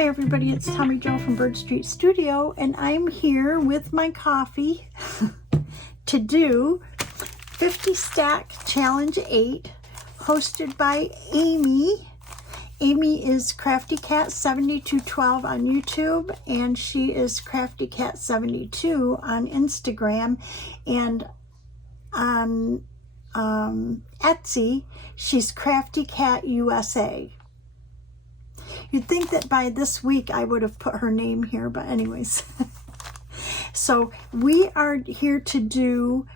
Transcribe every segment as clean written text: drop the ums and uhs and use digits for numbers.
Hi everybody, it's Tommy Jo from Bird Street Studio, and I'm here with my coffee to do 50 Stack Challenge 8, hosted by Amy. Amy is Crafty Cat 7212 on YouTube, and she is Crafty Cat 72 on Instagram, and on Etsy, she's Crafty Cat USA. You'd think that by this week I would have put her name here, but anyways. So we are here to do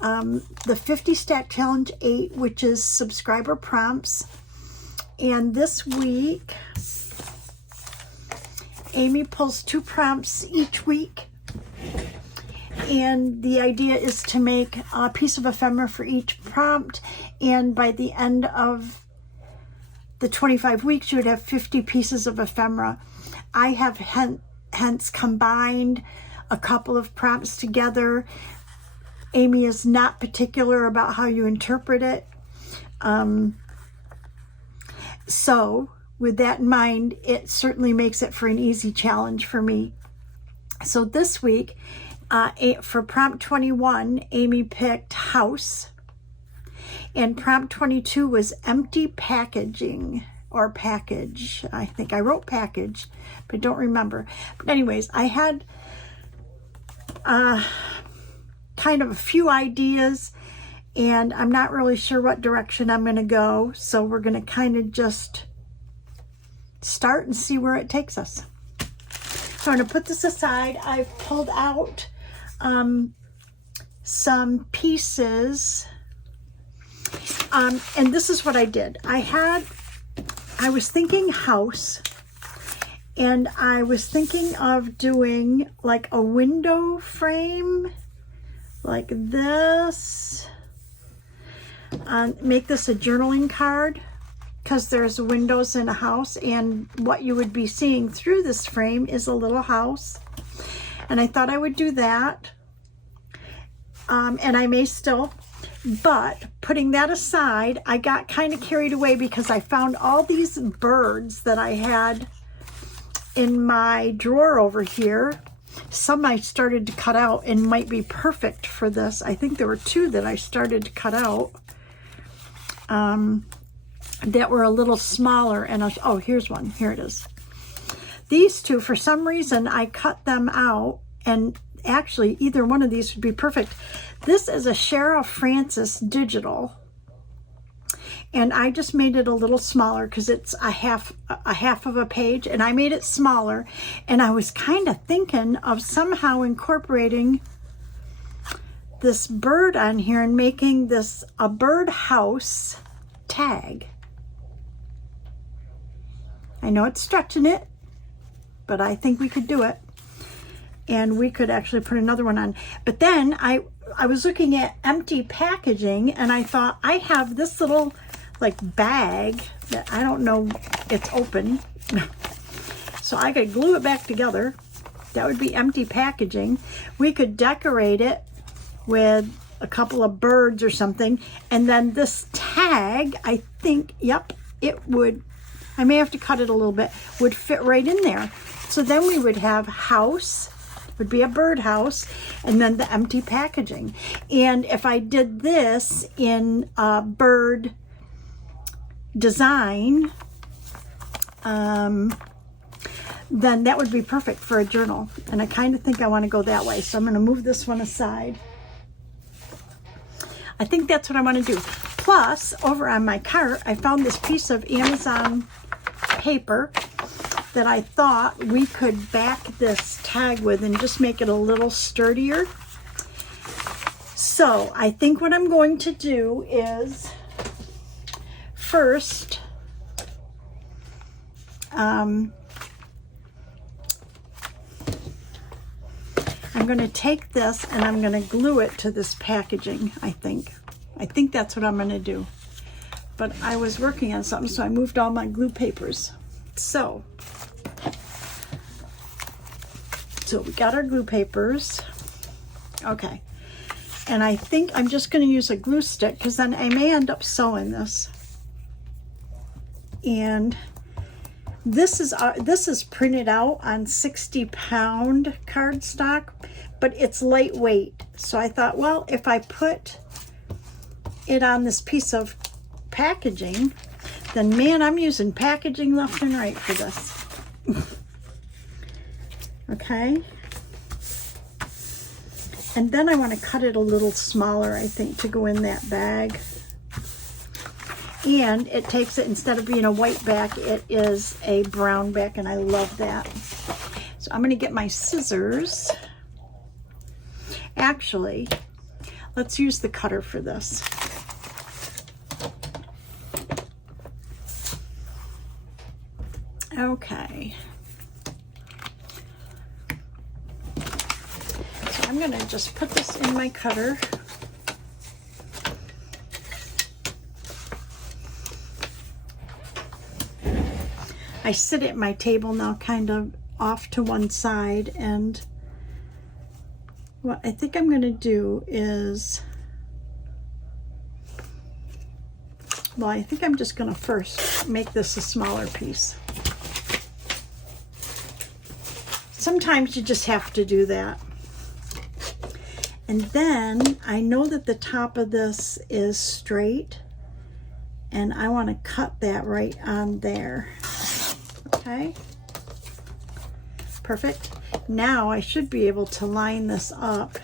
the 50 Stack Challenge 8, which is subscriber prompts. And this week, Amy pulls 2 prompts each week. And the idea is to make a piece of ephemera for each prompt. And by the end of the 25 weeks, you would have 50 pieces of ephemera. I have hence combined a couple of prompts together. Amy is not particular about how you interpret it. So with that in mind, it certainly makes it for an easy challenge for me. So this week, for prompt 21, Amy picked house. And prompt 22 was empty packaging, or package. I think I wrote package, but don't remember. But anyways, I had kind of a few ideas, and I'm not really sure what direction I'm going to go. So we're going to kind of just start and see where it takes us. So I'm going to put this aside. I've pulled out some pieces. And this is what I did. I was thinking house, and I was thinking of doing like a window frame like this. Make this a journaling card, because there's windows in a house, and what you would be seeing through this frame is a little house. And I thought I would do that. And I may still. But putting that aside, I got kind of carried away because I found all these birds that I had in my drawer over here. Some I started to cut out and might be perfect for this. I think there were 2 that I started to cut out that were a little smaller. And oh, here's one. Here it is. These 2, for some reason, I cut them out, and actually either one of these would be perfect. This is a Cheryl Francis digital, and I just made it a little smaller because it's a half of a page, and I made it smaller. And I was kind of thinking of somehow incorporating this bird on here and making this a bird house tag. I know it's stretching it, but I think we could do it. And we could actually put another one on. But then I was looking at empty packaging, and I thought, I have this little like bag that I don't know, it's open. So I could glue it back together. That would be empty packaging. We could decorate it with a couple of birds or something. And then this tag, I think, yep, it would, I may have to cut it a little bit, would fit right in there. So then we would have house, would be a birdhouse, and then the empty packaging. And if I did this in bird design, then that would be perfect for a journal. And I kind of think I want to go that way. So I'm going to move this one aside. I think that's what I want to do. Plus, over on my cart, I found this piece of Amazon paper that I thought we could back this tag with and just make it a little sturdier. So I think what I'm going to do is first I'm going to take this and I'm going to glue it to this packaging. I think that's what I'm going to do. But I was working on something, so I moved all my glue papers. So we got our glue papers. Okay. And I think I'm just going to use a glue stick, because then I may end up sewing this. And This is printed out on 60-pound cardstock, but it's lightweight. So I thought, well, if I put it on this piece of packaging, then man, I'm using packaging left and right for this. Okay. And then I want to cut it a little smaller, I think, to go in that bag. And it takes it, instead of being a white back, it is a brown back, and I love that. So I'm going to get my scissors. Actually, let's use the cutter for this. Okay. So I'm going to just put this in my cutter. I sit at my table now kind of off to one side, and what I think I'm going to do is, well, I think I'm just going to first make this a smaller piece. Sometimes you just have to do that. And then I know that the top of this is straight, and I want to cut that right on there. Okay, perfect. Now I should be able to line this up.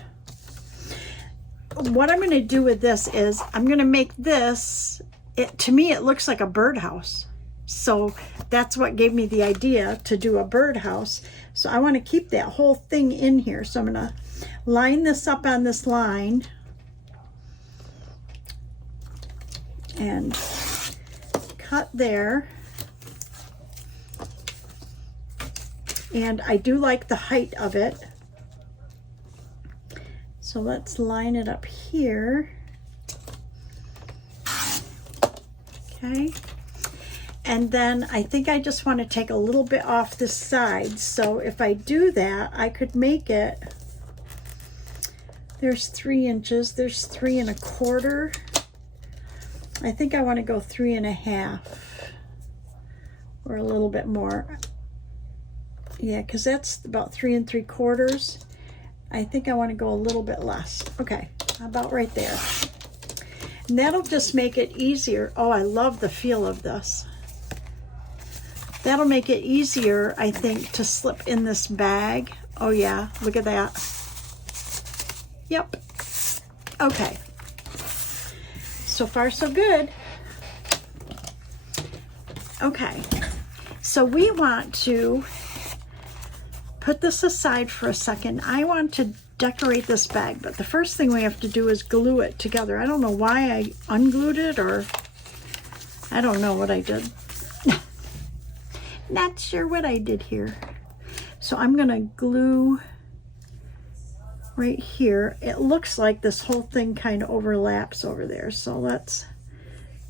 What I'm going to do with this is I'm going to make this, to me it looks like a birdhouse. So that's what gave me the idea to do a birdhouse. So I want to keep that whole thing in here. So I'm going to line this up on this line and cut there. And I do like the height of it. So let's line it up here. Okay. And then I think I just want to take a little bit off this side. So if I do that, I could make it, there's 3 inches, there's 3 1/4. I think I want to go 3 1/2 or a little bit more. Yeah, because that's about 3 3/4. I think I want to go a little bit less. Okay, about right there. And that'll just make it easier. Oh, I love the feel of this. That'll make it easier, I think, to slip in this bag. Oh yeah, look at that. Yep. Okay. So far, so good. Okay. So we want to put this aside for a second. I want to decorate this bag, but the first thing we have to do is glue it together. I don't know why I unglued it, or I don't know what I did. Not sure what I did here. So I'm going to glue right here. It looks like this whole thing kind of overlaps over there. So let's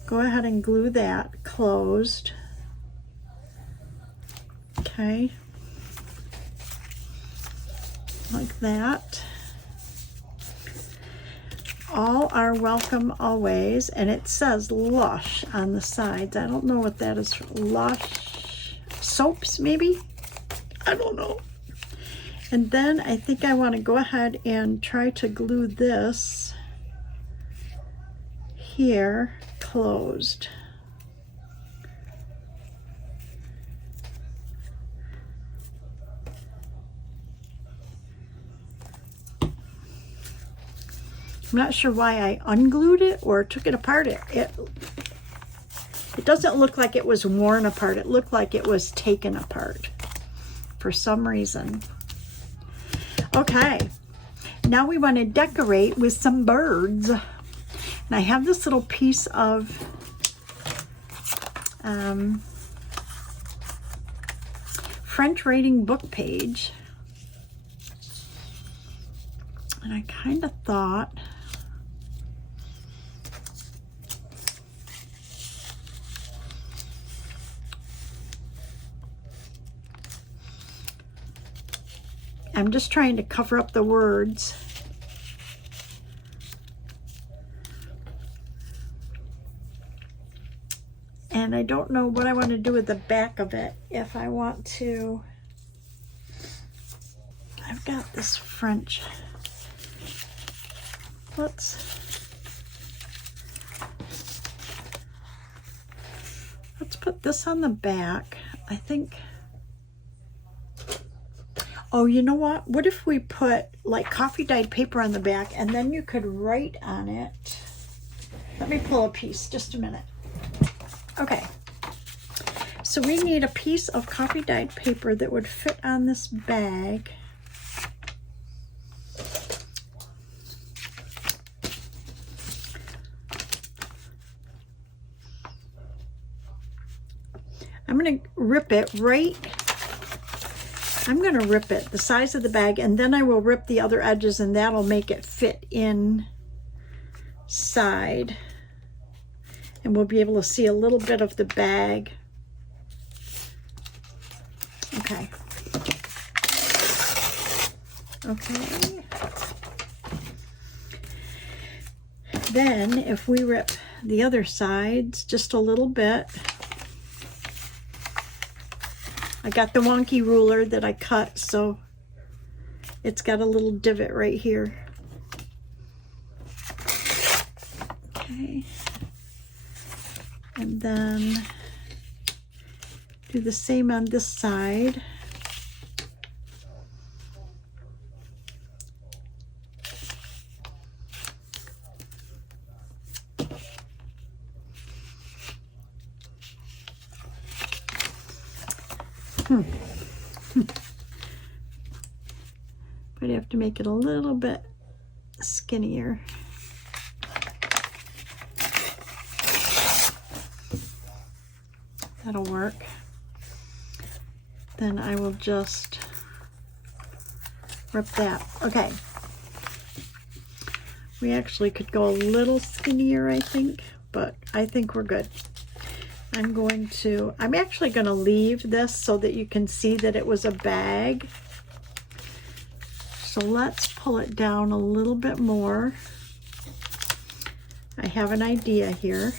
go ahead and glue that closed. Okay. Like that. All are welcome always, and it says Lush on the sides. I don't know what that is for. Lush soaps, maybe? I don't know. And then I think I want to go ahead and try to glue this here closed. I'm not sure why I unglued it or took it apart. It doesn't look like it was worn apart. It looked like it was taken apart for some reason. Okay, now we want to decorate with some birds. And I have this little piece of French writing book page. And I kind of thought, I'm just trying to cover up the words. And And I don't know what I want to do with the back of it. If I want to, I've got this French. Let's put this on the back. I think, oh, you know what? What if we put like coffee dyed paper on the back and then you could write on it. Let me pull a piece, just a minute. Okay. So we need a piece of coffee dyed paper that would fit on this bag. I'm going to rip it right. I'm going to rip it the size of the bag, and then I will rip the other edges, and that'll make it fit inside. And we'll be able to see a little bit of the bag. Okay. Okay. Then if we rip the other sides just a little bit, I got the wonky ruler that I cut, so it's got a little divot right here. Okay. And then do the same on this side. But I have to make it a little bit skinnier. That'll work. Then I will just rip that. Okay. We actually could go a little skinnier, I think, but I think we're good. I'm actually going to leave this so that you can see that it was a bag. So let's pull it down a little bit more. I have an idea here.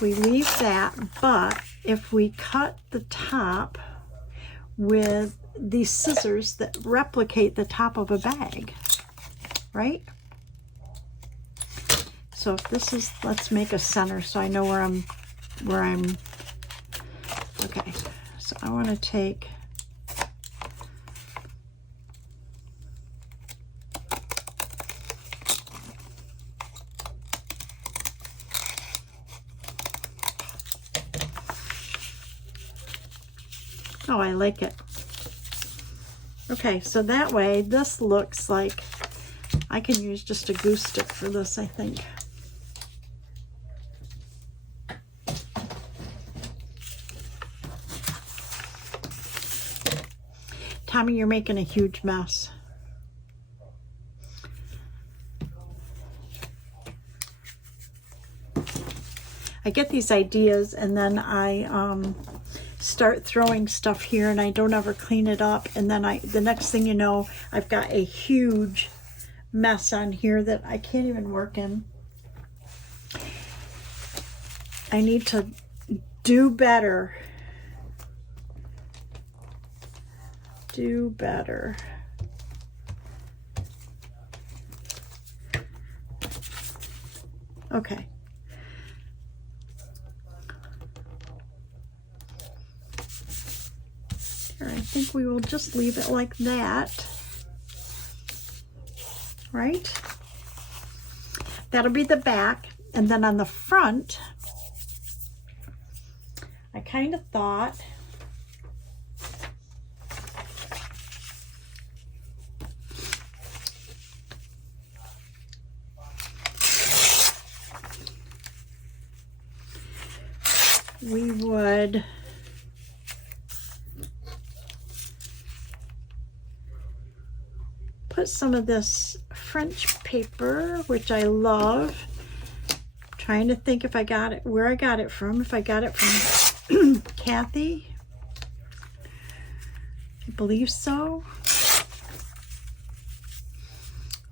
We leave that, but if we cut the top with these scissors that replicate the top of a bag, right? So if this is, let's make a center so I know where I'm, okay. So I want to take, oh, I like it. Okay, so that way this looks like, I can use just a glue stick for this, I think. Tommy, you're making a huge mess. I get these ideas and then I start throwing stuff here and I don't ever clean it up, and then the next thing you know, I've got a huge mess on here that I can't even work in. I need to do better. Do better. Okay. Here, I think we will just leave it like that. Right? That'll be the back. And then on the front, I kind of thought we would put some of this French paper, which I love. I'm trying to think if I got it, where I got it from. If I got it from Kathy, I believe so.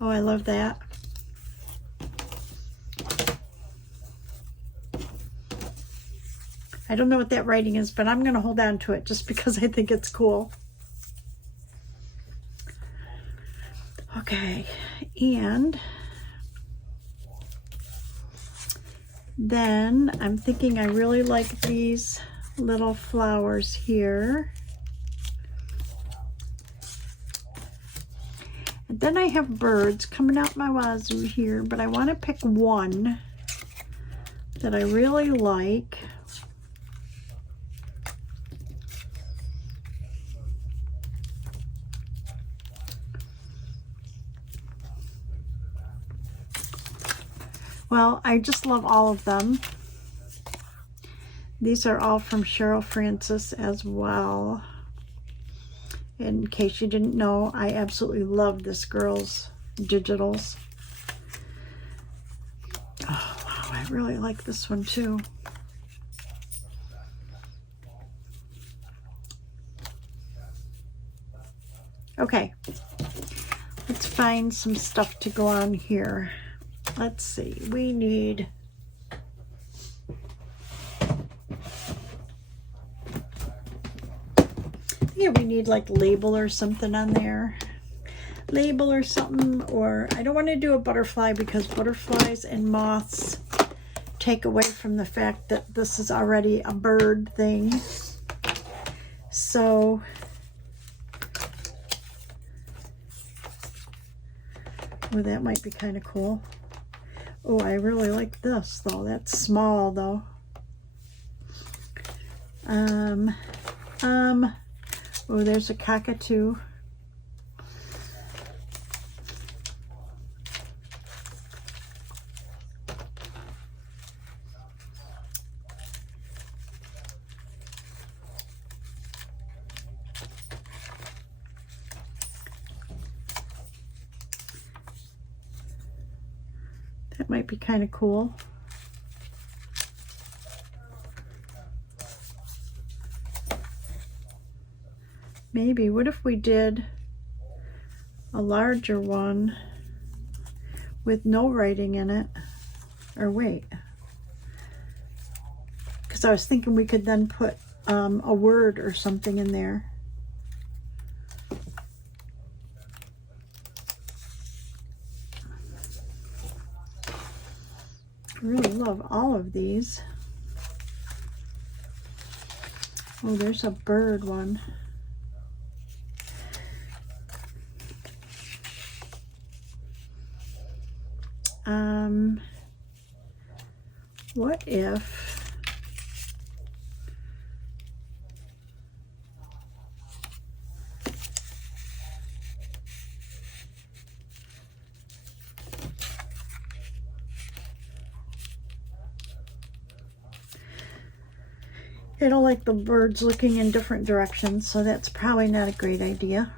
Oh, I love that. I don't know what that writing is, but I'm going to hold on to it just because I think it's cool. Okay, and then I'm thinking I really like these little flowers here. And then I have birds coming out my wazoo here, but I want to pick one that I really like. Well, I just love all of them. These are all from Cheryl Francis as well. In case you didn't know, I absolutely love this girl's digitals. Oh, wow, I really like this one too. Okay, let's find some stuff to go on here. Let's see, we need like label or something on there. Label or something, or I don't want to do a butterfly because butterflies and moths take away from the fact that this is already a bird thing. So oh, that might be kind of cool. Oh, I really like this though. That's small though. Oh, there's a cockatoo. That might be kind of cool. Maybe, what if we did a larger one with no writing in it? Or wait, because I was thinking we could then put a word or something in there. I really love all of these. Oh, there's a bird one. What if it'll like the birds looking in different directions, so that's probably not a great idea.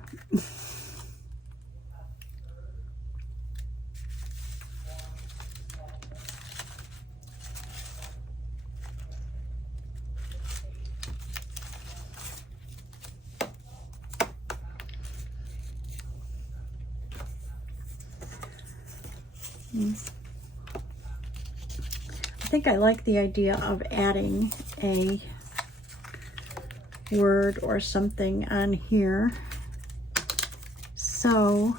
I think I like the idea of adding a word or something on here. So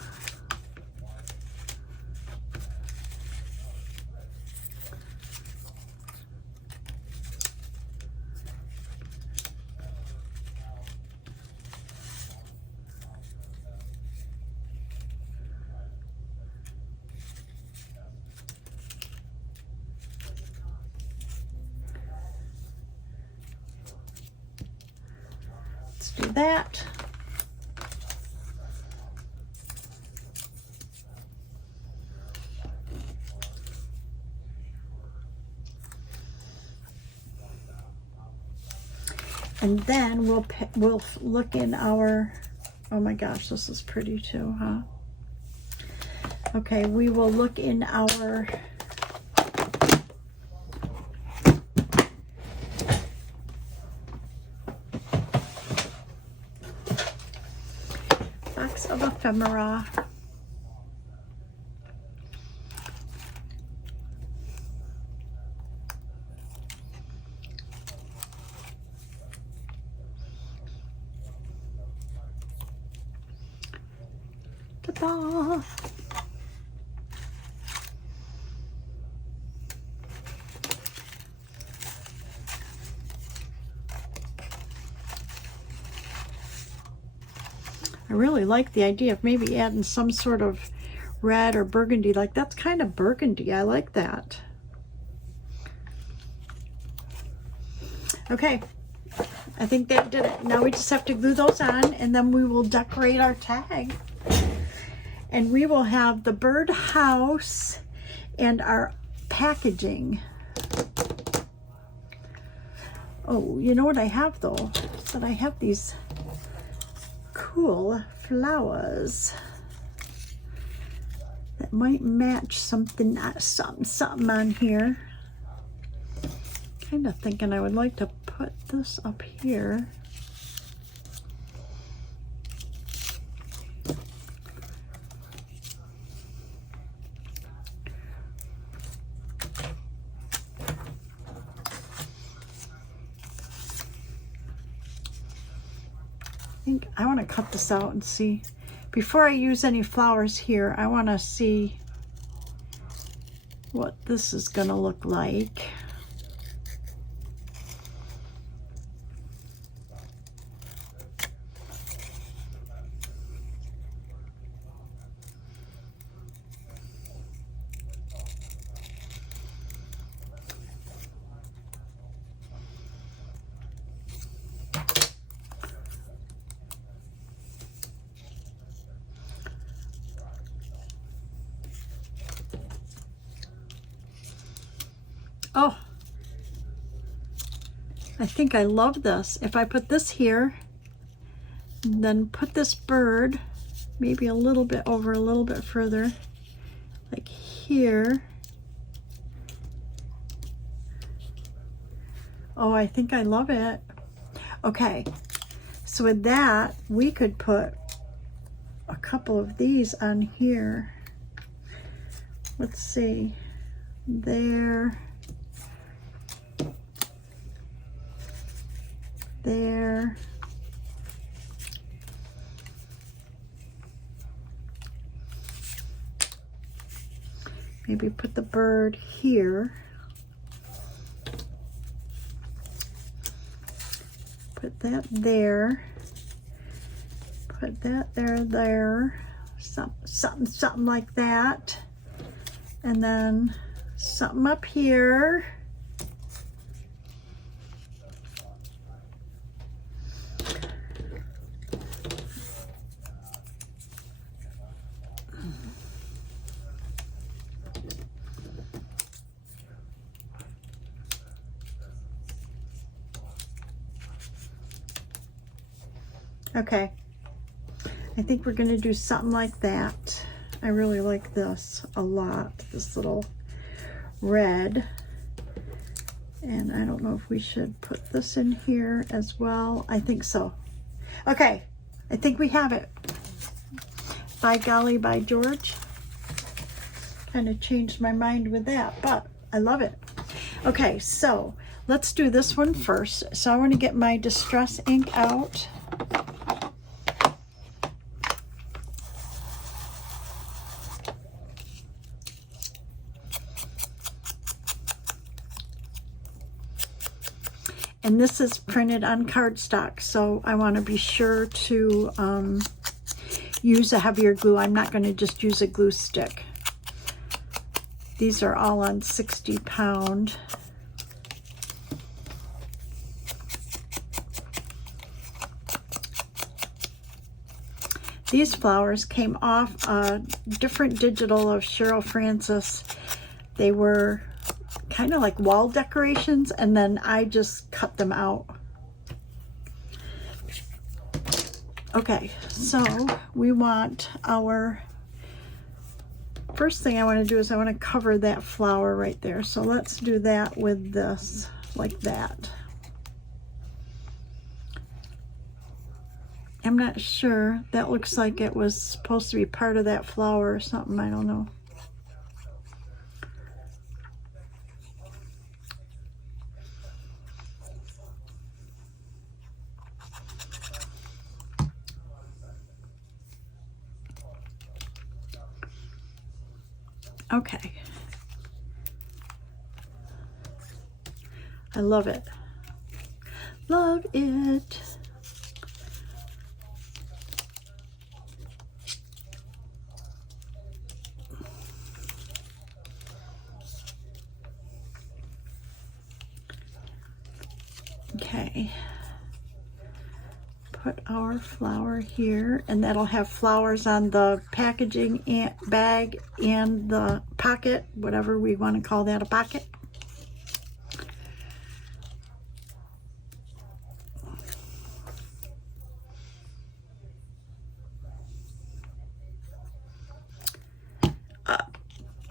let's do that. And then we'll look in our, oh my gosh, this is pretty too, huh? Okay, we will look in our box of ephemera. da. I really like the idea of maybe adding some sort of red or burgundy. Like, that's kind of burgundy. I like that. Okay, I think that did it. Now we just have to glue those on, and then we will decorate our tag. And we will have the bird house and our packaging. Oh, you know what I have though? Is that I have these cool flowers that might match something on here. Kind of thinking I would like to put this up here. I think I want to cut this out and see. Before I use any flowers here, I want to see what this is going to look like. Oh, I think I love this. If I put this here, and then put this bird maybe a little bit over, a little bit further, like here. Oh, I think I love it. Okay, so with that, we could put a couple of these on here. Let's see, there. There. Maybe put the bird here. Put that there. Put that there. Something like that. And then something up here. Okay, I think we're gonna do something like that. I really like this a lot, this little red. And I don't know if we should put this in here as well. I think so. Okay, I think we have it. By golly, by George. Kind of changed my mind with that, but I love it. Okay, so let's do this one first. So I want to get my Distress ink out. And this is printed on cardstock, so I want to be sure to use a heavier glue. I'm not going to just use a glue stick. These are all on 60 pound. These flowers came off a different digital of Cheryl Francis. They were kind of like wall decorations, and then I just cut them out. Okay, so we want our, first thing I want to do is I want to cover that flower right there. So let's do that with this, like that. I'm not sure. That looks like it was supposed to be part of that flower or something. I don't know. Okay. I love it. Love it. Okay. Put our flower here, and that'll have flowers on the packaging and bag and the pocket, whatever we want to call that, a pocket.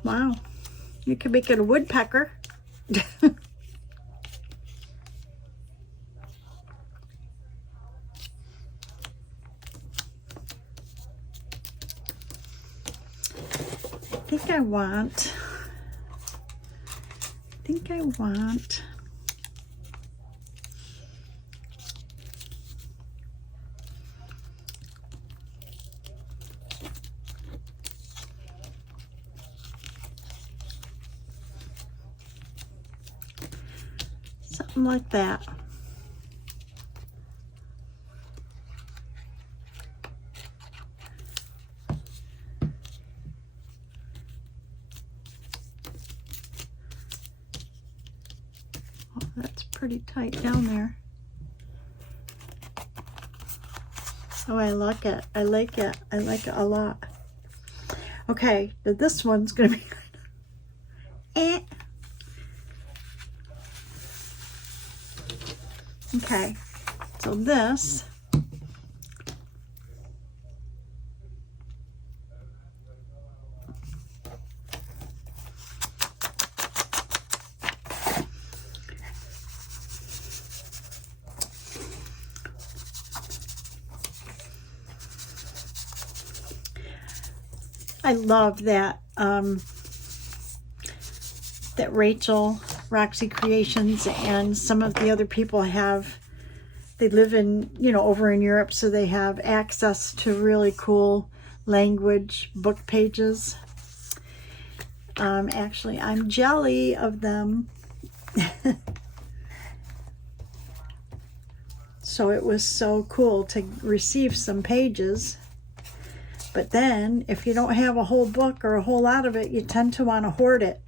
Wow, you could make it a woodpecker. I think I want something like that. Oh, that's pretty tight down there. Oh, I like it. I like it. I like it a lot. Okay, but this one's gonna be Okay, so this I love that that Rachel, Roxy Creations, and some of the other people they live in, over in Europe, so they have access to really cool language book pages. Actually, I'm jelly of them. So it was so cool to receive some pages. But then, if you don't have a whole book or a whole lot of it, you tend to want to hoard it.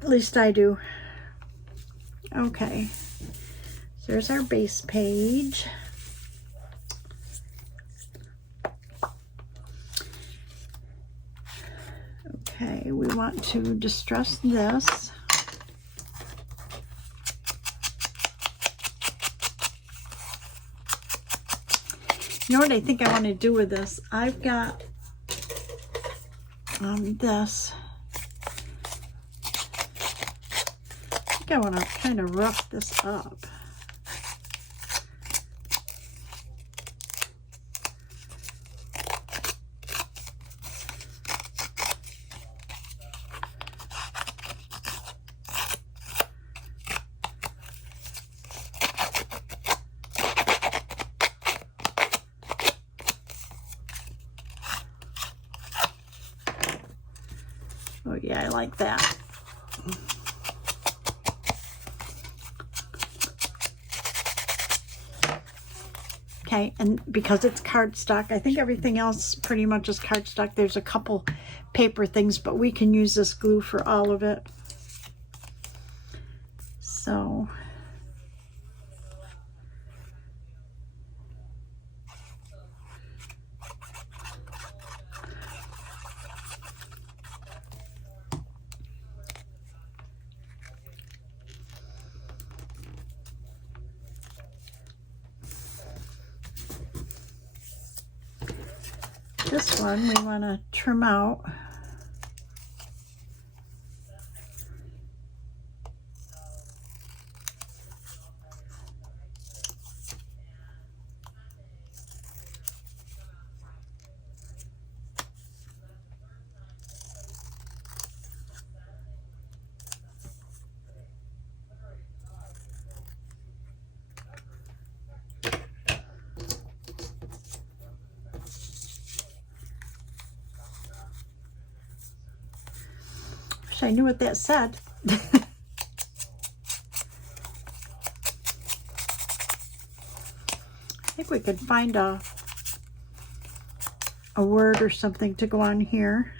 At least I do. Okay, so there's our base page. Okay, we want to distress this. You know what I think I want to do with this? I've got this. I think I want to kind of rough this up. Oh yeah, I like that. Okay, and because it's cardstock, I think everything else pretty much is cardstock. There's a couple paper things, but we can use this glue for all of it. So this one we want to trim out. wish I knew what that said. I think we could find a word or something to go on here.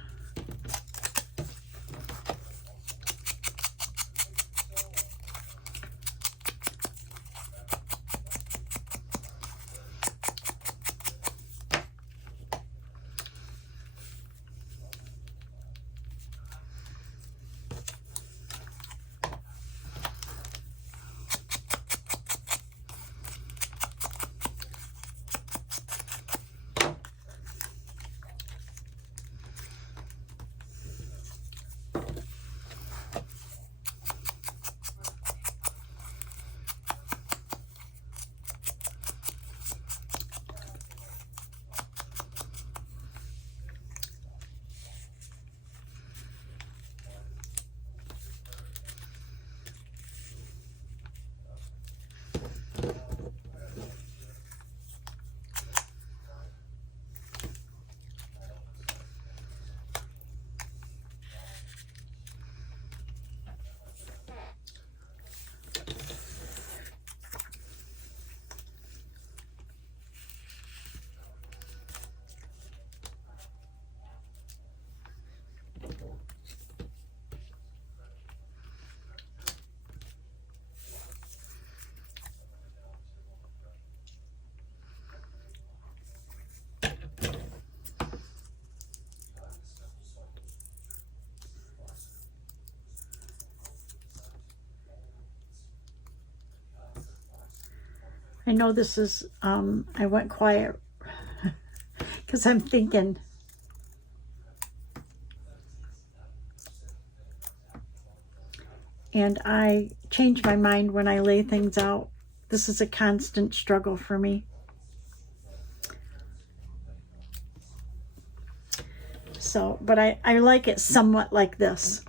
I know this is, I went quiet because I'm thinking. And I change my mind when I lay things out. This is a constant struggle for me. So, but I like it somewhat like this.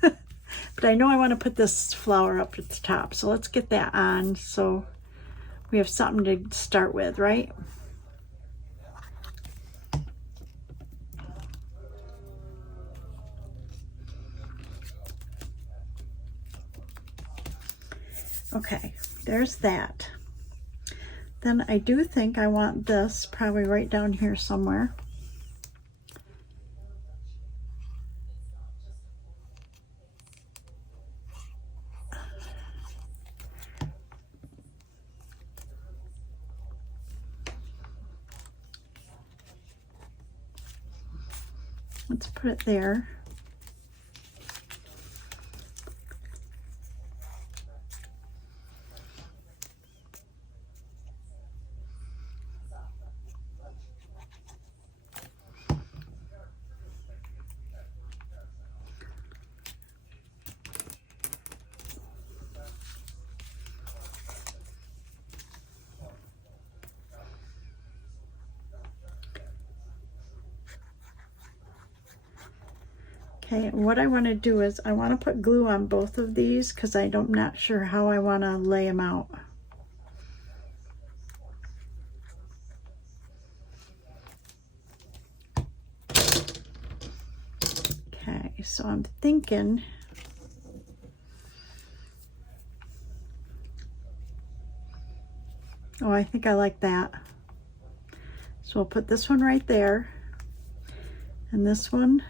But I know I want to put this flower up at the top. So let's get that on so we have something to start with, right? Okay, there's that. Then I do think I want this probably right down here somewhere. Let's put it there. Okay, what I want to do is I want to put glue on both of these because I'm not sure how I want to lay them out. Okay, so I'm thinking I think I like that. So we'll put this one right there and this one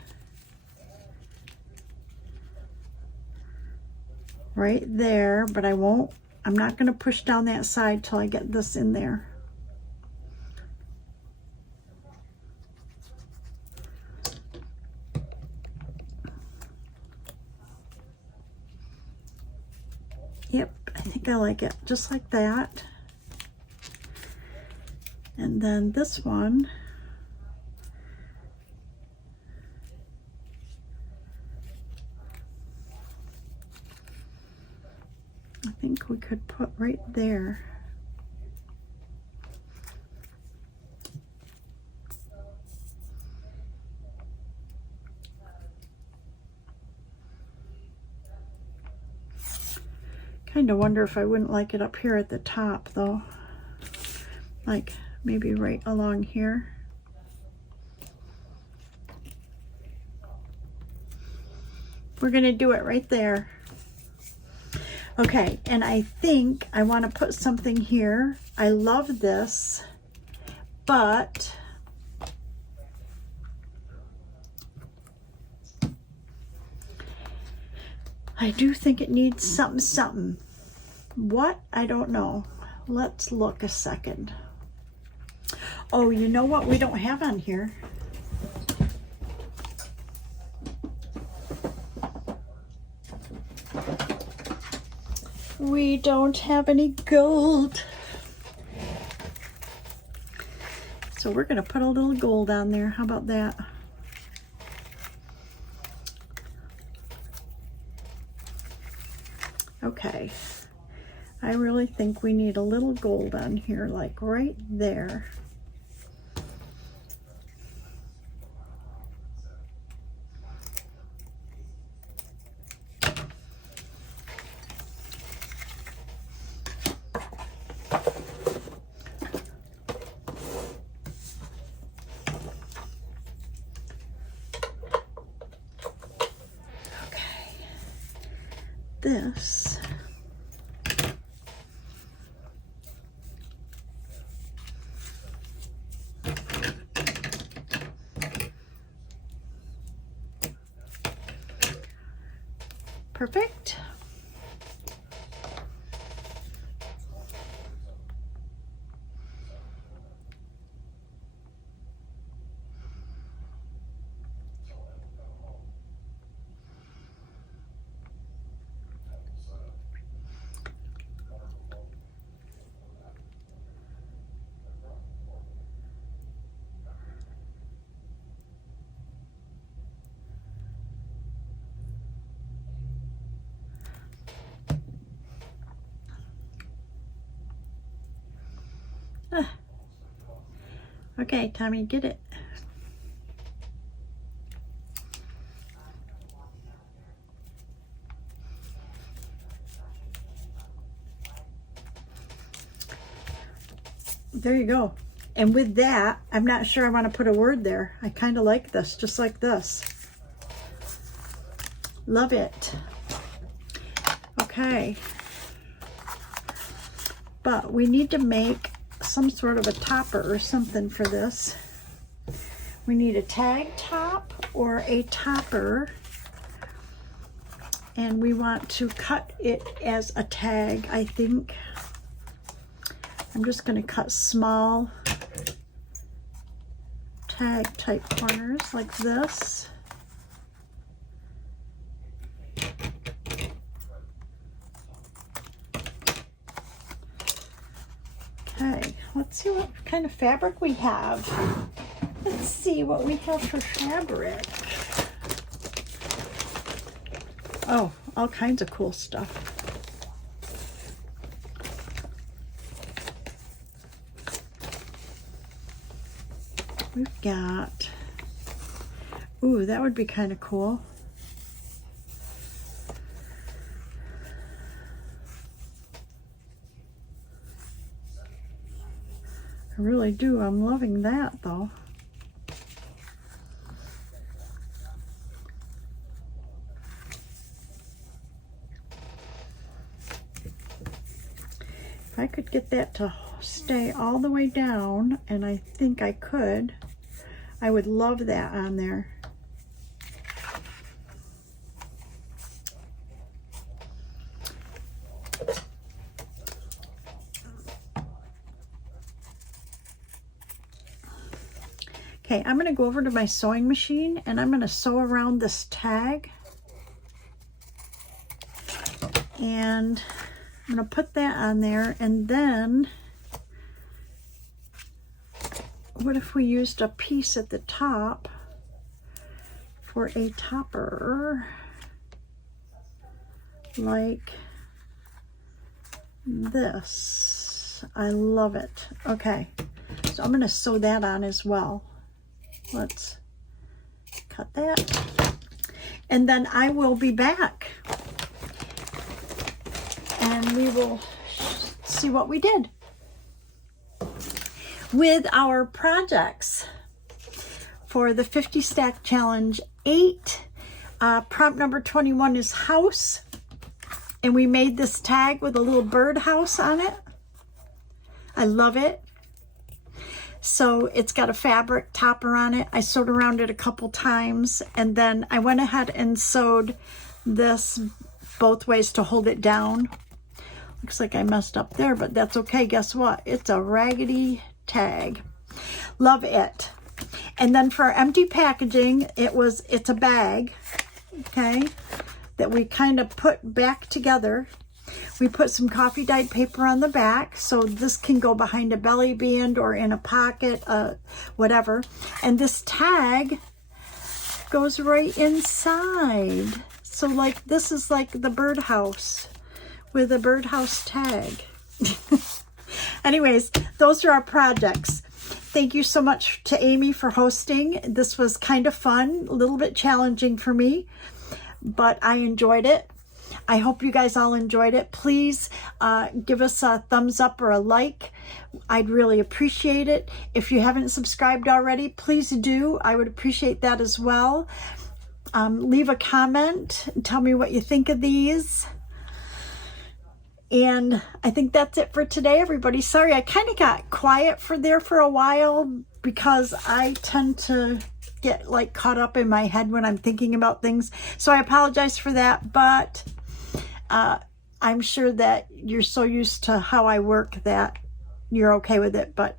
right there, but I'm not going to push down that side till I get this in there. Yep, I think I like it just like that. And then this one, I think we could put right there. Kind of wonder if I wouldn't like it up here at the top though. Like maybe right along here. We're going to do it right there. Okay, and I think I want to put something here. I love this, but I do think it needs something. What? I don't know. Let's look a second. Oh, you know what we don't have on here? We don't have any gold. So we're going to put a little gold on there. How about that? Okay. I really think we need a little gold on here, like right there. This perfect. Okay, Tommy, get it. There you go. And with that, I'm not sure I want to put a word there. I kind of like this, just like this. Love it. Okay. But we need to make some sort of a topper or something for this. We need a tag top or a topper, and we want to cut it as a tag, I think. I'm just going to cut small tag type corners like this. Okay, let's see what kind of fabric we have. Let's see what we have for fabric. Oh, all kinds of cool stuff. We've got, ooh, that would be kind of cool. I really do. I'm loving that though. If I could get that to stay all the way down, and I think I could, I would love that on there. Okay, I'm going to go over to my sewing machine and I'm going to sew around this tag. And I'm going to put that on there, and then what if we used a piece at the top for a topper, like this? I love it. Okay, so I'm going to sew that on as well. Let's cut that, and then I will be back and we will see what we did with our projects for the 50 Stack Challenge 8. Prompt number 21 is house. And we made this tag with a little birdhouse on it. I love it. So it's got a fabric topper on it. I sewed around it a couple times, and then I went ahead and sewed this both ways to hold it down. Looks like I messed up there, but that's okay. Guess what? It's a raggedy tag. Love it. And then for our empty packaging, it's a bag, okay, that we kind of put back together. We put some coffee dyed paper on the back, so this can go behind a belly band or in a pocket, whatever. And this tag goes right inside. So like this is like the birdhouse with a birdhouse tag. Anyways, those are our projects. Thank you so much to Amy for hosting. This was kind of fun, a little bit challenging for me, but I enjoyed it. I hope you guys all enjoyed it. Please give us a thumbs up or a like. I'd really appreciate it. If you haven't subscribed already, please do. I would appreciate that as well. Leave a comment and tell me what you think of these. And I think that's it for today, everybody. Sorry, I kind of got quiet for a while because I tend to get like caught up in my head when I'm thinking about things. So I apologize for that, but I'm sure that you're so used to how I work that you're okay with it. But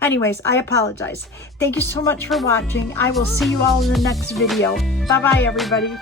anyways, I apologize. Thank you so much for watching. I will see you all in the next video. Bye-bye, everybody.